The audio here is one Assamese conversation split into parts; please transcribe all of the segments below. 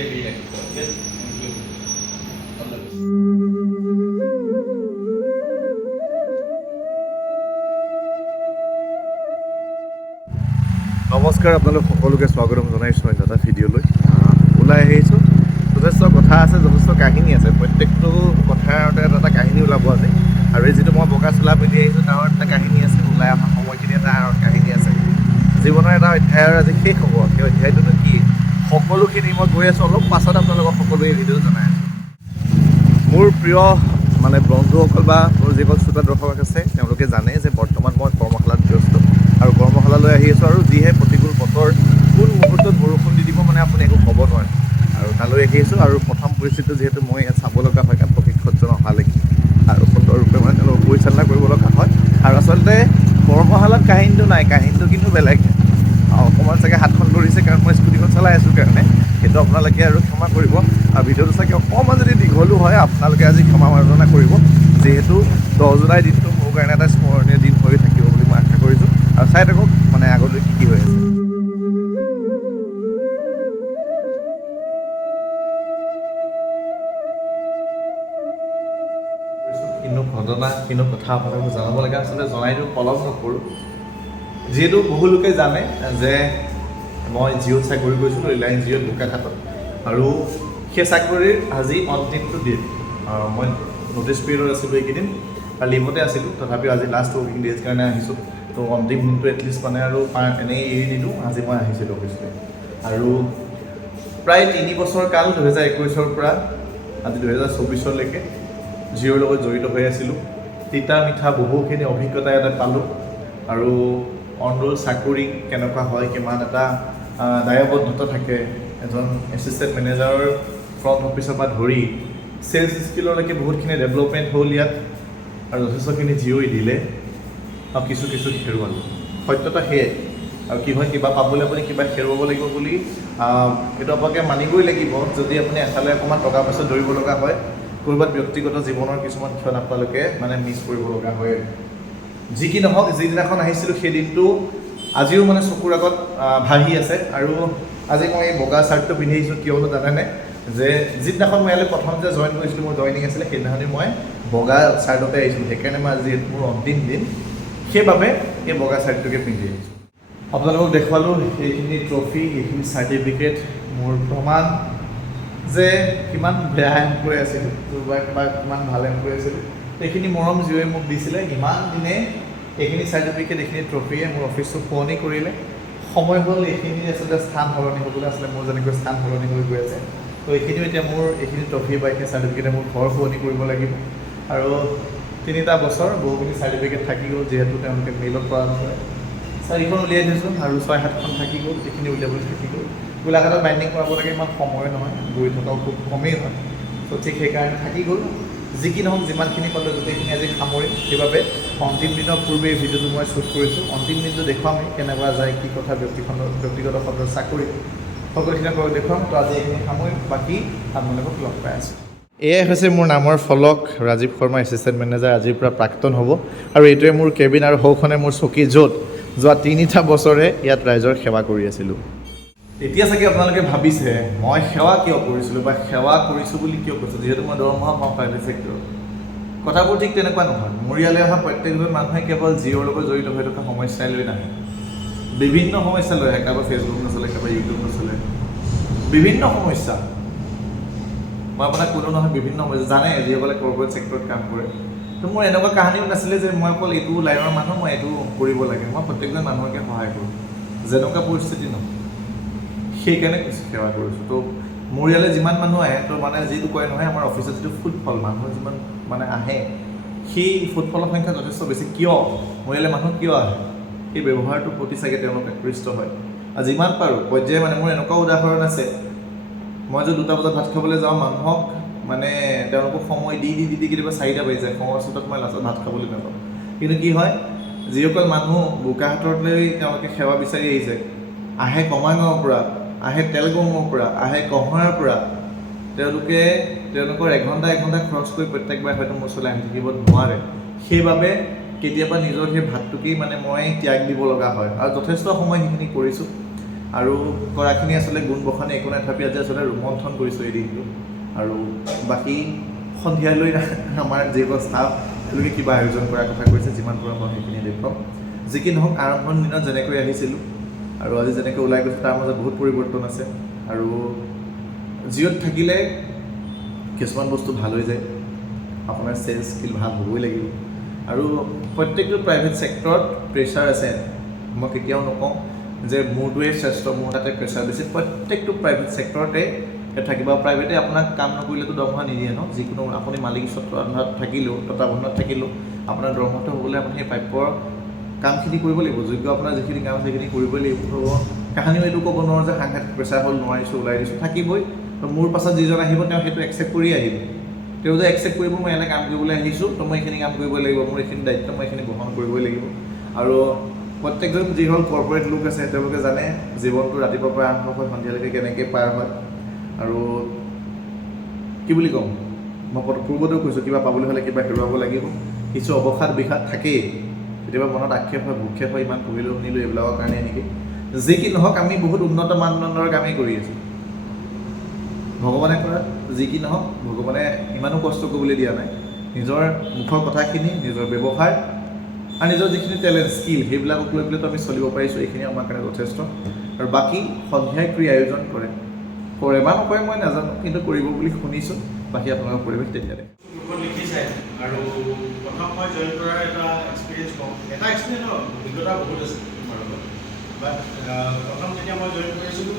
agree. Yes, thank you. All the best. নমস্কাৰ, আপোনালোক সকলোকে স্বাগতম জনাইছোঁ অন্য এটা ভিডিঅ'লৈ। ওলাই আহিছোঁ, যথেষ্ট কথা আছে, যথেষ্ট কাহিনী আছে। প্ৰত্যেকটো কথাতে এটা এটা কাহিনী ওলাব আজি। আৰু এই যিটো মই বগা চোলা পিন্ধি আহিছোঁ তাৰ এটা কাহিনী আছে, ওলাই অহা সময়খিনি এটা কাহিনী আছে। জীৱনৰ এটা অধ্যায়ৰ আজি শেষ হ'ব। সেই অধ্যায়টোনো কি, সকলোখিনি মই গৈ আছোঁ। অলপ পাছত আপোনালোকক সকলোৱে এই ভিডিঅ'টো জনাই আছোঁ। মোৰ প্ৰিয় বন্ধুসকল বা মোৰ যিসকল শ্ৰোতা দৰ্শক আছে তেওঁলোকে জানে যে বৰ্তমান মই কৰ্মশালাত ব্যস্ত আৰু কৰ্মশালালৈ আহি আছোঁ। আৰু যিহে প্ৰতিকূল বতৰ, কোন মুহূৰ্তত বৰষুণ দি দিব মানে আপুনি একো ক'ব নোৱাৰে। আৰু তালৈ আহি আছোঁ। আৰু প্ৰথম পৰিস্থিতিটো যিহেতু মই ইয়াত চাব লগা হয়, কাৰণ প্ৰশিক্ষকজন অহালৈকে আৰু সুন্দৰৰূপে মানে তেওঁলোকক পৰিচালনা কৰিব লগা হয়। আৰু আচলতে কৰ্মশালাত কাহিনীটো নাই, কাহিনীটো কিন্তু বেলেগ। অকণমান চাগে হাতখন ধৰিছে কাৰণ মই স্কুটিখন চলাই আছোঁ কাৰণে, সেইটো আপোনালোকে আৰু ক্ষমা কৰিব। আৰু ভিডিঅ'টো চাগে অকণমান যদি দীঘলো হয় আপোনালোকে আজি ক্ষমা মাৰ্জনা কৰিব, যিহেতু 10 জুলাই দিনটো মোৰ কাৰণে এটা স্মৰণীয় দিন হৈ থাকিব বুলি মই আশা কৰিছোঁ। আৰু চাই থাকক মানে আগলৈ কি হৈ আছে। কিন্তু ঘটনা, কিন্তু কথা আপোনালোকক জনাব লগা আচলতে জনাই দিওঁ, পলম নকৰোঁ। যিহেতু বহু লোকে জানে যে মই জিঅ'ত চাকৰি কৰিছিলোঁ, ৰিলায়েন্স জিঅ'ত বোকাখাতত। আৰু সেই চাকৰিৰ আজি অন্তিমটো দিন। মই ন'টিছ পিৰিয়ডত আছিলোঁ এইকেইদিন আৰু লিভতে আছিলোঁ, তথাপিও আজি লাষ্ট ৱৰ্কিং ডেজ কাৰণে আহিছোঁ। তো অন্তিম দিনটো এটলিষ্ট মানে আৰু এনেই এৰি নিদিওঁ, আজি মই আহিছিলোঁ অফিচলৈ। আৰু প্ৰায় 3 বছৰ কাল 2021ৰ পৰা আজি 2024লৈকে জিঅ'ৰ লগত জড়িত হৈ আছিলোঁ। তিতা মিঠা বহুখিনি অভিজ্ঞতা এটা পালোঁ। আৰু অনৰোল চাকৰি কেনেকুৱা হয়, কিমান এটা দায়বদ্ধতা থাকে, এজন এছিষ্টেণ্ট মেনেজাৰৰ ফ্ৰণ্ট অফিচৰ পৰা ধৰি চেলছ স্কিললৈকে বহুতখিনি ডেভেলপমেণ্ট হ'ল ইয়াত। আৰু যথেষ্টখিনি জিঅ'ই দিলে আৰু কিছু হেৰুৱালোঁ। সত্যতা সেয়াই। আৰু কি হয়, কিবা পাবলৈ আপুনি কিবা হেৰুৱাব লাগিব বুলি সেইটো আপোনালোকে মানিবই লাগিব। যদি আপুনি এফালে অকণমান টকা পইচা ধৰিব লগা হয়, ক'ৰবাত ব্যক্তিগত জীৱনৰ কিছুমান ক্ষণ আপোনালোকে মানে মিছ কৰিব লগা হয়। যি কি নহওক, যিদিনাখন আহিছিলোঁ সেই দিনটো আজিও মানে চকুৰ আগত ভাহি আছে। আৰু আজি মই এই বগা শ্বাৰ্টটো পিন্ধি আহিছোঁ কিয়নো জানেনে, যে যিদিনাখন মই ইয়ালৈ প্ৰথম যে জইন কৰিছিলোঁ, মোৰ জইনিং আছিলে, সেইদিনাখনি মই বগা শ্বাৰ্টতে আহিছিলোঁ। সেইকাৰণে মই আজি যিহেতু মোৰ অন্তিম দিন, সেইবাবে এই বগা শ্বাৰ্টটোকে পিন্ধি আহিছোঁ। আপোনালোকক দেখুৱালোঁ এইখিনি ট্ৰফি, এইখিনি চাৰ্টিফিকেট, মোৰ প্ৰমাণ যে কিমান বেয়া এমপ্লয় আছিলোঁ বা কিমান ভাল এমপ্লয় আছিলোঁ। এইখিনি মৰম জিঅ'ই মোক দিছিলে। ইমান দিনে এইখিনি চাৰ্টিফিকেট, এইখিনি ট্ৰফিয়ে মোৰ অফিচটো শুৱনি কৰিলে। সময় হ'ল এইখিনি আচলতে স্থান সলনি হ'বলৈ, আচলতে মোৰ যেনেকৈ স্থান সলনি হৈ গৈ আছে। তো এইখিনিও এতিয়া মোৰ এইখিনি ট্ৰফি বা এইখিনি চাৰ্টিফিকেটে মোৰ ঘৰ শুৱনি কৰিব লাগিব। আৰু 3টা বছৰ বহুখিনি চাৰ্টিফিকেট থাকি গ'ল, যিহেতু তেওঁলোকে মেইলত কৰা নহয়। 4খন উলিয়াই থৈছোঁ আৰু 6-7খন থাকি গ'ল, যিখিনি উলিয়াবলৈ থাকি গ'ল। গোলাঘাটত বাইণ্ডিং কৰাব লাগে, ইমান সময় নহয়, গৈ থকাও খুব কমেই হয়। তো ঠিক সেইকাৰণে থাকি গ'ল। যি কি নহওক, যিমানখিনি পালোঁ গোটেইখিনি আজি সামৰিম। সেইবাবে অন্তিম দিনৰ পূৰ্বে এই ভিডিঅ'টো মই শ্বুট কৰিছোঁ। অন্তিম দিনটো দেখুৱামেই, কেনেকুৱা যায়, কি কথা, ব্যক্তিগত খণ্ডৰ চাকৰি, সকলোখিনি আপোনালোকক দেখুৱাম। তো আজি এইখিনি সামৰিম, বাকী আপোনালোকক লগ পাই আছোঁ। এয়াই হৈছে মোৰ নামৰ ফলক, ৰাজীৱ শৰ্মা, এছিষ্টেণ্ট মেনেজাৰ, আজিৰ পৰা প্ৰাক্তন হ'ব। আৰু এইটোৱে মোৰ কেবিন আৰু সৌখনে মোৰ চকী, য'ত যোৱা 3টা বছৰে ইয়াত ৰাইজৰ সেৱা কৰি আছিলোঁ। এতিয়া চাগে আপোনালোকে ভাবিছে মই সেৱা কিয় কৰিছিলোঁ বা সেৱা কৰিছোঁ বুলি কিয় কৈছোঁ, যিহেতু মই দৰমহা পাওঁ প্ৰাইভেট ছেক্টৰত। কথাবোৰ ঠিক তেনেকুৱা নহয়। মোৰ ইয়ালৈ অহা প্ৰত্যেকজন মানুহে কেৱল জিঅ'ৰ লগত জড়িত হৈ থকা সমস্যাই লৈ নাহে, বিভিন্ন সমস্যা লৈ আহে। কাৰোবাৰ ফেচবুক নচলে, কাৰোবাৰ ইউটিউব নচলে, বিভিন্ন সমস্যা। মই আপোনাক কোনো নহয়, বিভিন্ন সমস্যা জানে যিসকলে কৰ্পৰেট ছেক্টৰত কাম কৰে। তো মোৰ এনেকুৱা কাহিনীও নাছিলে যে মই অকল এইটো লাইনৰ মানুহ, মই এইটো কৰিব লাগে। মই প্ৰত্যেকজন মানুহকে সহায় কৰোঁ, যেনেকুৱা পৰিস্থিতি নহয়। সেইকাৰণে কিছু সেৱা কৰিছোঁ। তো মোৰ ইয়ালৈ যিমান মানুহ আহে, তো মানে যিটো কয় নহয়, আমাৰ অফিচত যিটো ফুটফল, মানুহ যিমান মানে আহে, সেই ফুটফলৰ সংখ্যা যথেষ্ট বেছি। কিয় মোৰ ইয়ালৈ মানুহ কিয় আহে, সেই ব্যৱহাৰটোৰ প্ৰতি চাগে তেওঁলোক আকৃষ্ট হয়। আৰু যিমান পাৰোঁ পৰ্যায়ে মানে মোৰ এনেকুৱা উদাহৰণ আছে, মই যদি 2টা বজাত ভাত খাবলৈ যাওঁ, মানুহক মানে তেওঁলোকক সময় দি কেতিয়াবা 4টা বাজি যায়। সময়ৰ চোতত মই লাষ্টত ভাত খাবলৈ নাপাওঁ। কিন্তু কি হয়, যিসকল মানুহ বোকাখাতলৈ তেওঁলোকে সেৱা বিচাৰি আহিছে, আহে কমাৰগাঁৱৰ পৰা, আহে তেলগঙৰ পৰা, আহে কহৰাৰ পৰা, তেওঁলোকৰ এঘণ্টা খৰচ কৰি প্ৰত্যেকবাৰ হয়তো মোৰ ওচৰলৈ আহি থাকিব নোৱাৰে। সেইবাবে কেতিয়াবা নিজৰ সেই ভাতটোকেই মানে মই ত্যাগ দিব লগা হয়। আৰু যথেষ্ট সময় সেইখিনি কৰিছোঁ। আৰু কৰাখিনি আচলতে গুণ বখানে একো নাই, তথাপি আজি আচলতে ৰোমন্থন কৰিছোঁ এই দিনটো। আৰু বাকী সন্ধিয়ালৈ আমাৰ যিসকল ষ্টাফ তেওঁলোকে কিবা আয়োজন কৰাৰ কথা কৈছে, যিমান পাৰোঁ মই সেইখিনি দেখুৱাম। যি কি নহওক, আৰম্ভণিৰ দিনত যেনেকৈ আহিছিলোঁ আৰু আজি যেনেকৈ ওলাই গৈছোঁ তাৰ মাজত বহুত পৰিৱৰ্তন আছে। আৰু জিঅ'ত থাকিলে কিছুমান বস্তু ভাল হৈ যায়, আপোনাৰ চেলছ স্কিল ভাল হ'বই লাগিব। আৰু প্ৰত্যেকটো প্ৰাইভেট ছেক্টৰত প্ৰেছাৰ আছে, মই কেতিয়াও নকওঁ যে মোৰটোৱে শ্ৰেষ্ঠ, মোৰ তাতে প্ৰেছাৰ বেছি। প্ৰত্যেকটো প্ৰাইভেট ছেক্টৰতে থাকিব। প্ৰাইভেটে আপোনাক কাম নকৰিলেতো দৰমহা নিদিয়ে ন। যিকোনো আপুনি মালিক স্বত্বাধীনত থাকিলেও, তত্বাৱধানত থাকিলেও আপোনাৰ দৰমহাটো হ'বলৈ আপুনি সেই প্ৰাপ্যৰ কামখিনি কৰিব লাগিব। যোগ্য আপোনাৰ যিখিনি কাম আছে সেইখিনি কৰিবই লাগিব। কাহানিও এইটো ক'ব নোৱাৰোঁ যে সাংঘাতিক প্ৰেছাৰ হ'ল, নোৱাৰিছোঁ, ওলাই দিছোঁ, থাকিবই। তো মোৰ পাছত যিজন আহিব তেওঁ সেইটো একচেপ্ট কৰি আহিব। তেওঁ যে একচেপ্ট কৰিব মই এনে কাম কৰিবলৈ আহিছোঁ, তো মই এইখিনি কাম কৰিব লাগিব, মোৰ এইখিনি দায়িত্ব মই এইখিনি গ্ৰহণ কৰিবই লাগিব। আৰু প্ৰত্যেকজন যিসকল কৰ্পৰেট লোক আছে তেওঁলোকে জানে জীৱনটো ৰাতিপুৱাৰ পৰা আৰম্ভ হৈ সন্ধিয়ালৈকে কেনেকৈ পাৰ হয়। আৰু কি বুলি ক'ম, মই পূৰ্বতেও কৈছোঁ, কিবা পাবলৈ হ'লে কিবা হেৰুৱাব লাগিব। কিছু অৱসাদ বিষাদ থাকেই, কেতিয়াবা মনত আক্ষেপ হয়, ভূক্ষেপ হয়, ইমান পঢ়িলোঁ শুনিলোঁ এইবিলাকৰ কাৰণে নেকি। যি কি নহওক, আমি বহুত উন্নত মানদণ্ডৰ কামেই কৰি আছোঁ ভগৱানে কৰাত। যি কি নহওক, ভগৱানে ইমানো কষ্ট কৰিবলৈ দিয়া নাই। নিজৰ মুখৰ কথাখিনি, নিজৰ ব্যৱহাৰ আৰু নিজৰ যিখিনি টেলেণ্ট স্কিল সেইবিলাকক লৈ পেলাইতো আমি চলিব পাৰিছোঁ, এইখিনি আমাৰ কাৰণে যথেষ্ট। আৰু বাকী সন্ধিয়াই কি আয়োজন কৰে বা নকৰে মই নাজানো, কিন্তু কৰিব বুলি শুনিছোঁ। বাকী আপোনালোকৰ পৰিৱেশ তেতিয়া দেখে। গ্ৰুপত লিখিছে আৰু প্ৰথম মই জইন কৰাৰ এটা এক্সপিৰিয়েঞ্চ কওঁ। এটা এক্সপিৰিয়েঞ্চ নহয়, অভিজ্ঞতা বহুত আছে তোমাৰ লগত। বাট প্ৰথম যেতিয়া মই জইন কৰিছিলোঁ,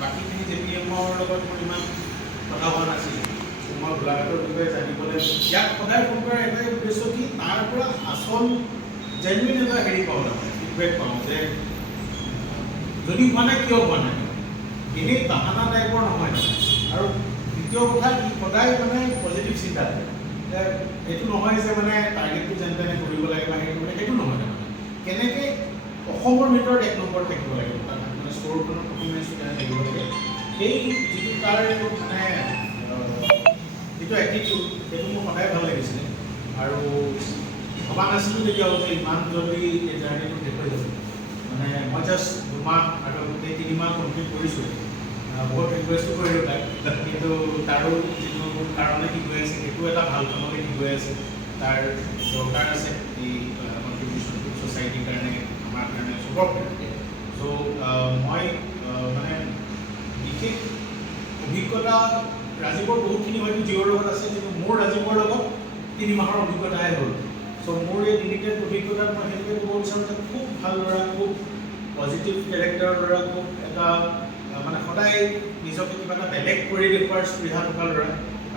বাকীখিনি JPM-ৰ লগত মোৰ ইমান কথা হোৱা নাছিল। মই গোলাঘাটৰ বিষয়ে জানিবলৈ ইয়াক সদায় ফোন কৰাৰ এটাই উদ্দেশ্য কি, তাৰ পৰা আচল জেনুইন এটা হেৰি পাওঁ, তাৰমানে ফিডবেক পাওঁ যে যদি হোৱা নাই কিয় হোৱা নাই, এনেই বাহানা টাইপৰ নহয়। আৰু দ্বিতীয় কথা, কি সদায় মানে পজিটিভ চিন্তা থাকে। এইটো নহয় যে মানে টাৰ্গেটটো যেন তেনে কৰিব লাগে বা হেৰি কৰিব লাগে, সেইটো নহয়। তাৰমানে কেনেকৈ অসমৰ ভিতৰত এক নম্বৰ থাকিব লাগিব, তাত মানে ষ্ট'ৰখনৰ পাৰফৰ্মেঞ্চটো কেনে থাকিব লাগে, সেই যিটো তাৰ মানে যিটো এটিটিউড, সেইটো মোৰ সদায় ভাল লাগিছিলে। আৰু ভবা নাছিলোঁ তেতিয়াও যে ইমান জলদি এই জাৰ্ণিটো শেষ হৈ যাব। মানে মই জাষ্ট 2 মাহ আৰু গোটেই 3 মাহ কমপ্লিট কৰিছোঁ। বহুত ৰিকুৱেষ্টো কৰিলোঁ তাক, কিন্তু তাৰো যিটো কাৰণে কি গৈ আছে, সেইটো এটা ভাল কামতে কি গৈ আছে, তাৰ দৰকাৰ আছে এই কণ্ট্ৰিবিউশ্যনটো ছ'চাইটিৰ কাৰণে, আমাৰ কাৰণে, চবৰ কাৰণে। চ' মই মানে বিশেষ অভিজ্ঞতা ৰাজীৱৰ বহুতখিনি হয়তো জিঅ'ৰ লগত আছে, কিন্তু মোৰ ৰাজীৱৰ লগত 3 মাহৰ অভিজ্ঞতাহে হ'ল। চ' মোৰ এই লিমিটেড অভিজ্ঞতাত মই সেইটোৱে ক'ব বিচাৰোঁ যে খুব ভাল ল'ৰা, খুব পজিটিভ কেৰেক্টাৰৰ ল'ৰা, খুব এটা মানে সদায় নিজকে কিবা এটা বেলেগ কৰি দেখুওৱাৰ স্পৃহা থকা ল'ৰা।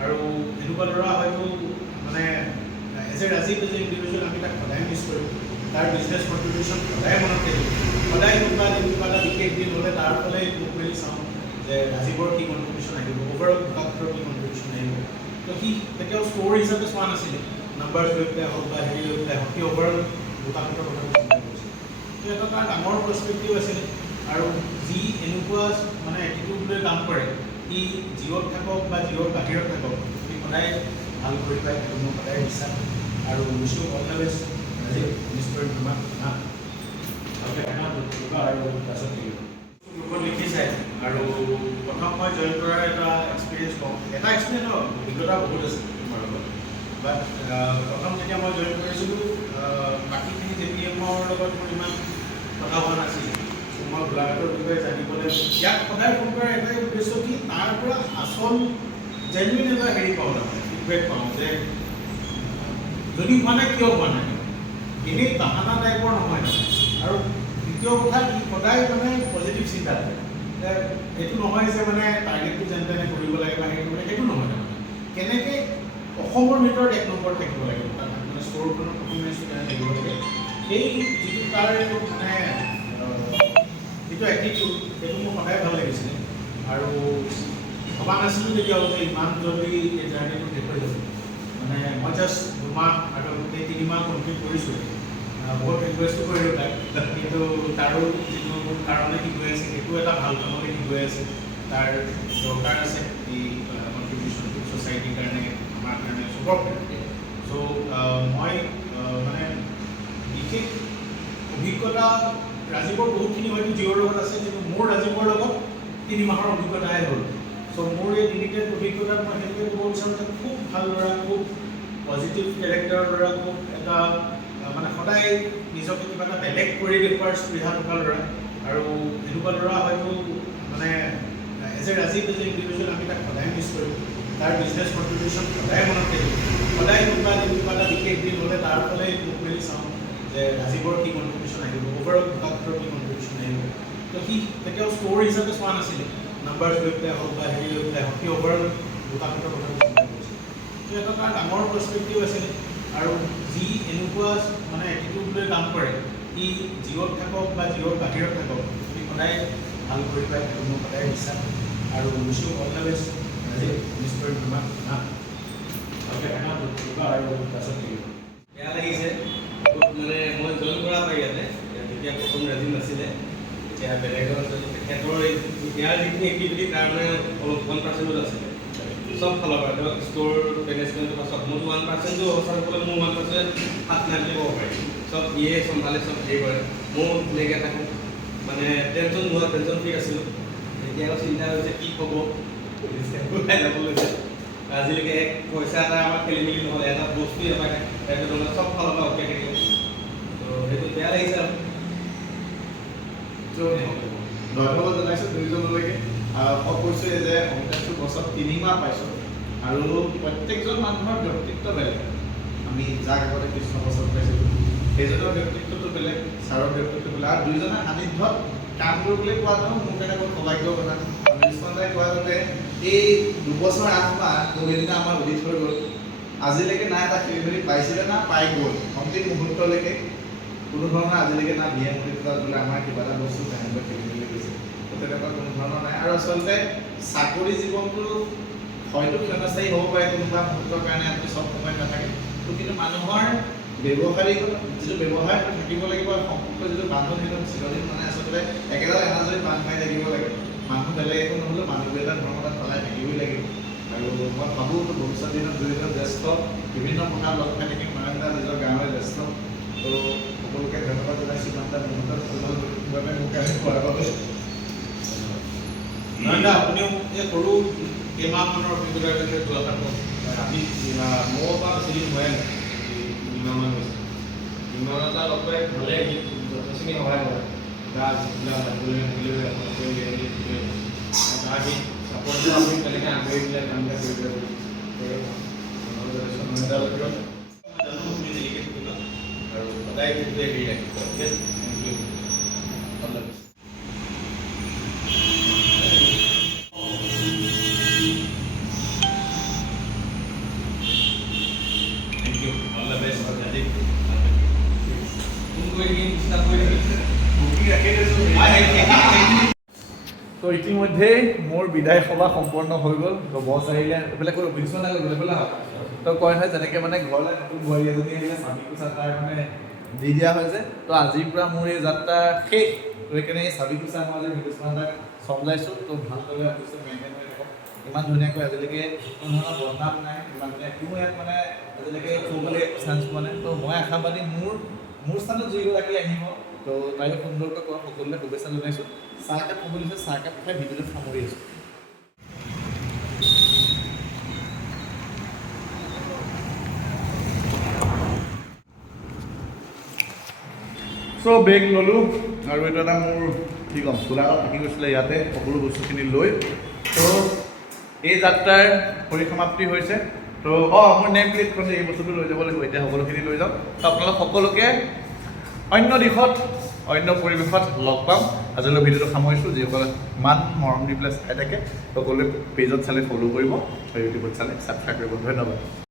আৰু এনেকুৱা ল'ৰা হয়তো মানে as a Rajiv, as a individual আমি তাক সদায় মিছ কৰিম। তাৰ বিজনেছ কণ্ট্ৰিবিউশ্যন সদায় মনত থাকিব। সদায় কিবা এটা বিশেষ দিন হ'লে তাৰ ফালে মুখ মেলি চাওঁ যে ৰাজীৱৰ কি কণ্ট্ৰিবিউশ্যন আহিব, অভাৰঅল গোলাঘাটৰ কি কণ্ট্ৰিবিউশ্যন আহিব। তো সি কেতিয়াও ষ্ট'ৰ হিচাপে চোৱা নাছিলে, নাম্বাৰছ লৈ পেলাই হওক বা হেৰি লৈ পেলাই হওক, সি অভাৰঅল গোলাঘাটৰ কথা চিন্তা কৰিছিল। তো এটা তাৰ ডাঙৰ পাৰ্চপেক্টিভ আছিলে। আৰু যি এনেকুৱা মানে এটিটিউড লৈ কাম কৰে, সি জিঅ'ত থাকক বা জিঅ'ৰ বাহিৰত থাকক, সি সদায় ভাল কৰি পায়, সেইটো মোৰ সদায় বিশ্বাস। আৰু উইশ্ব অল দ্য বেষ্ট ৰাজীৱ, নিশ্চয় তোমাক ভালকৈ থাকা আৰু পাছত থাকিব। গ্ৰুপত লিখিছে আৰু প্ৰথম মই জইন কৰাৰ এটা এক্সপিৰিয়েঞ্চ কওঁ। এটা এক্সপিৰিয়েঞ্চ নহয়, অভিজ্ঞতা বহুত আছে তোমাৰ লগত। বাট প্ৰথম যেতিয়া মই জইন কৰিছিলোঁ, বাকীখিনি JPM-ৰ লগত মোৰ ইমান কথা হোৱা নাছিল। মই গোলাঘাটৰ বিষয়ে জানিবলৈ ইয়াক সদায় ফোন কৰাৰ এটাই উদ্দেশ্য কি, তাৰ পৰা আচল জেনুইন এটা হেৰি পাওঁ, তাৰমানে ফিডবেক পাওঁ যে যদি হোৱা নাই কিয় হোৱা নাই, এনেই বাহানা টাইপৰ নহয়। আৰু দ্বিতীয় কথা, কি সদায় মানে পজিটিভ চিন্তা থাকে। এইটো নহয় যে মানে টাৰ্গেটটো যেন তেনে কৰিব লাগে বা হেৰি কৰিব লাগে, সেইটো নহয়। তাৰমানে কেনেকৈ অসমৰ ভিতৰত এক নম্বৰ থাকিব লাগিব, তাত মানে ষ্ট'ৰখনৰ পাৰফৰ্মেঞ্চটো কেনে থাকিব লাগে, সেই যিটো তাৰ মানে যিটো এটিটিউড, সেইটো মোৰ সদায় ভাল লাগিছিলে। আৰু ভবা নাছিলোঁ তেতিয়াও যে ইমান জলদি এই জাৰ্ণিটো শেষ হৈ যাব। মানে মই জাষ্ট 2 মাহ আৰু গোটেই 3 মাহ কমপ্লিট কৰিছোঁ। বহুত ৰিকুৱেষ্টো কৰিলোঁ তাক, কিন্তু তাৰো যিটো কাৰণে কি গৈ আছে, সেইটো এটা ভাল কামতে কি গৈ আছে, তাৰ দৰকাৰ আছে এই কণ্ট্ৰিবিউশ্যনটো ছ'চাইটিৰ কাৰণে, আমাৰ কাৰণে, চবৰ কাৰণে। চ' মই মানে বিশেষ অভিজ্ঞতা ৰাজীৱৰ বহুতখিনি হয়তো জিঅ'ৰ লগত আছে, কিন্তু মোৰ ৰাজীৱৰ লগত 3 মাহৰ অভিজ্ঞতাহে হ'ল। চ' মোৰ এই লিমিটেড অভিজ্ঞতাত মই সেইটোৱে ক'ব বিচাৰোঁ যে খুব ভাল ল'ৰা, খুব পজিটিভ কেৰেক্টাৰৰ ল'ৰা, খুব এটা মানে সদায় নিজকে কিবা এটা বেলেগ কৰি দেখুওৱাৰ স্পৃহা থকা ল'ৰা। আৰু এনেকুৱা ল'ৰা হয়তো মানে as a Rajiv as a individual আমি তাক সদায় মিছ কৰিম। তাৰ বিজনেছ কণ্ট্ৰিবিউশ্যন সদায় মনত থাকিব। সদায় কিবা এটা বিশেষ দিন হ'লে তাৰ ফালে মুখ মেলি চাওঁ যে ৰাজীৱৰ কি কণ্ট্ৰিবিউশ্যন আহিব, অভাৰঅল ভোকাত্ৰৰ কি কণ্ট্ৰিবিউশ্যন আহিব। তো সি কেতিয়াও স্ক'ৰ হিচাপে চোৱা নাছিলে, নাম্বাৰ্ছ লৈ পেলাই হওক বা হেৰি লৈ পেলাই হওক, সি অভাৰঅল ভোকাত্ৰৰ কথা চিন্তা কৰিছিল। তো এটা তাৰ ডাঙৰ পাৰ্চপেক্টিভ আছিলে। আৰু যি এনেকুৱা মানে এটিটিউড লৈ কাম কৰে, সি জিঅ'ত থাকক বা জিঅ'ৰ বাহিৰত থাকক, সি সদায় ভাল কৰি পায়, সেইটো মোৰ সদায় বিশ্বাস। আৰু wish you all the best Rajiv, miss কৰিম তোমাক। ভালকৈ থাকা আৰু তাৰপিছত থাকিব। বেয়া লাগিছে মানে মই জইন কৰা পাই ইয়াতে যেতিয়া প্ৰথম ৰাজীৱ নাছিলে, এতিয়া বেলেগৰ তেখেতৰ ইয়াৰ যিখিনি এক্টিভিটি তাৰ মানে অলপ 1% আছিলে চব ফালৰ পৰা, ধৰক ষ্ট'ৰ মেনেজমেণ্টৰ পৰা চব। মোৰ 1%ও সঁচা ক'লে মোৰ 1% হাত নাই বুলি ক'ব পাৰি। চব ইয়ে চম্ভালে, চব হেৰি কৰে। ময়ো ধুনীয়াকৈ থাকোঁ, মানে টেনশ্যন নোহোৱা, টেনশ্যন ফ্ৰী আছিলোঁ। এতিয়া আকৌ চিন্তা হৈছে কি হ'ব, ওলাই যাব লৈছে। আজিলৈকে এক পইচা এটা আমাৰ খেলি মেলি নহ'লে, এটা বস্তুৱে নাপায়, তাৰপিছত মানে চব ফালৰ পৰা অকে থাকিব। তো সেইটো বেয়া লাগিছে আৰু। ধন্যবাদ জনাইছোঁ দুয়োজনলৈকে। মই কৈছোঁ যে অমিতাভটো বছৰত 3 মাহ পাইছোঁ আৰু প্ৰত্যেকজন মানুহৰ ব্যক্তিত্ব বেলেগ। আমি যাক আগতে কৃষ্ণ বছৰত পাইছিলোঁ, সেইজনৰ ব্যক্তিত্বটো বেলেগ, ছাৰৰ ব্যক্তিত্ব বেলেগ। আৰু দুয়োজনে সান্নিধ্যত কাম কৰিবলৈ পোৱাটো মোৰ কাৰণে বহুত সৌভাগ্যৰ কথা। নিষ্পন্দাই কোৱা যাতে এই 2 বছৰ 8 মাহ কোভিডে আমাৰ অডিট হৈ গ'ল, আজিলৈকে না এটা খেলি মেলি পাইছিলে না পাই গ'ল। অন্তিম মুহূৰ্তলৈকে কোনো ধৰণৰ আজিলৈকে না VM বোলে আমাৰ কিবা এটা বস্তু তেনেকুৱা খেলি মেলি গৈছে, তো তেনেকুৱা কোনো ধৰণৰ নাই। আৰু আচলতে চাকৰি জীৱনটো হয়তো ক্ষণস্থায়ী হ'ব পাৰে কোনোবা মুহূৰ্তৰ কাৰণে, আপুনি চব সময়ত নাথাকে। তো কিন্তু মানুহৰ ব্যৱহাৰিক যিটো ব্যৱহাৰ থাকিব লাগিব, সম্পৰ্ক যিটো বান্ধোন, সেইটো চিৰদিন মানে আচলতে একেডাল এনাজৰি বান্ধ খাই থাকিব লাগে। মানুহ বেলেগ একো নহ'লেও মানুহ এটা ধৰ্ম তাত সদায় থাকিবই লাগিব। আৰু মই ভাবোঁ ভৱিষ্যত দিনত দুয়োজন জ্যেষ্ঠ বিভিন্ন প্ৰকাৰ লগ খাই থাকিম, নয়নদা নিজৰ গাঁৱৰে জ্যেষ্ঠ। তো সকলোকে ধন্যবাদ জনাইছোঁ ইমান এটা মুহূৰ্তত বাবে মোক কাৰণে কোৱাৰ বাবে। নয়নদা, আপুনিও এই সৰু কেইমাহমানৰ অভিজ্ঞতাৰ বিষয়ে দুআষাৰ কওক। আমি মোৰ পৰা বেছি দিন হোৱাই নাই, 2 মাহমান হৈছে। 2 মাহত লগ পাই ভালেই, যথেষ্টখিনি সহায় কৰে। তাৰ যিবিলাক থাকিলে তাৰ সেই চাপৰ্টটো আপুনি তেনেকৈ আগবাঢ়ি দিলে কামবিলাক কৰি দিব পাৰিব। জানো আপুনি দেৰিকৈ থাকিব আৰু সদায় কিন্তু হেৰি ৰাখিব। Thank you. All the best. Thank you. All the best Rajiv. Phone কৰি থাকিম, ডিষ্টাৰ্ব কৰি থাকিম। বুকিং ৰাখি দিছোঁ। তো ইতিমধ্যেই মোৰ বিদায় সভা সম্পন্ন হৈ গ'ল। তো বছ আহিলে এইফালে কৈ বিছনা গ'লে হয়। তো কয় নহয় যেনেকৈ মানে ঘৰলৈ নতুন বোৱাৰী এজনী আহিলে স্বামী কোচা তাৰ মানে দি দিয়া হয় যে। তো আজিৰ পৰা মোৰ এই যাত্ৰা শেষ। তো সেইকাৰণে এই চাবি কোচা মই আজি বিছনাটাক চম্ভাইছোঁ। তো ভালদৰে অৱশ্যে মেইনটেইন কৰি থাকক। ইমান ধুনীয়াকৈ আজিলৈকে কোনো ধৰণৰ বদনাম নাই, ইমান ধুনীয়া কোনো ইয়াত মানে আজিলৈকে ক'বলৈ চান্স পোৱা নাই। তো মই আশাবাদী মোৰ স্থানত যিগৰাকী আহিব, তো তাইও সুন্দৰকৈ কোৱা সকলোলৈ শুভেচ্ছা জনাইছোঁ। চাহকাপ খাব দিছে, চাহকাপ খাই ভিডিঅ'টো সামৰি আছোঁ। চ' বেগ ল'লোঁ আৰু এইটো এটা মোৰ কি ক'ম চোলাত থাকি গৈছিলে ইয়াতে সকলো বস্তুখিনি লৈ। তো এই যাত্ৰাৰ পৰিসমাপ্তি হৈছে। তো মোৰ নেম প্লেটখন এই বস্তুটো লৈ যাব লাগিব, এতিয়া সকলোখিনি লৈ যাওঁ। তো আপোনালোক সকলোকে অন্য দিশত অন্য পৰিৱেশত লগ পাম। আজিলৈ ভিডিঅ'টো সামৰিছোঁ। যিসকলে ইমান মৰম দি পেলাই চাই থাকে সকলোৱে পেজত চালে ফ'ল' কৰিব আৰু ইউটিউবত চালে ছাবস্ক্ৰাইব কৰিব। ধন্যবাদ।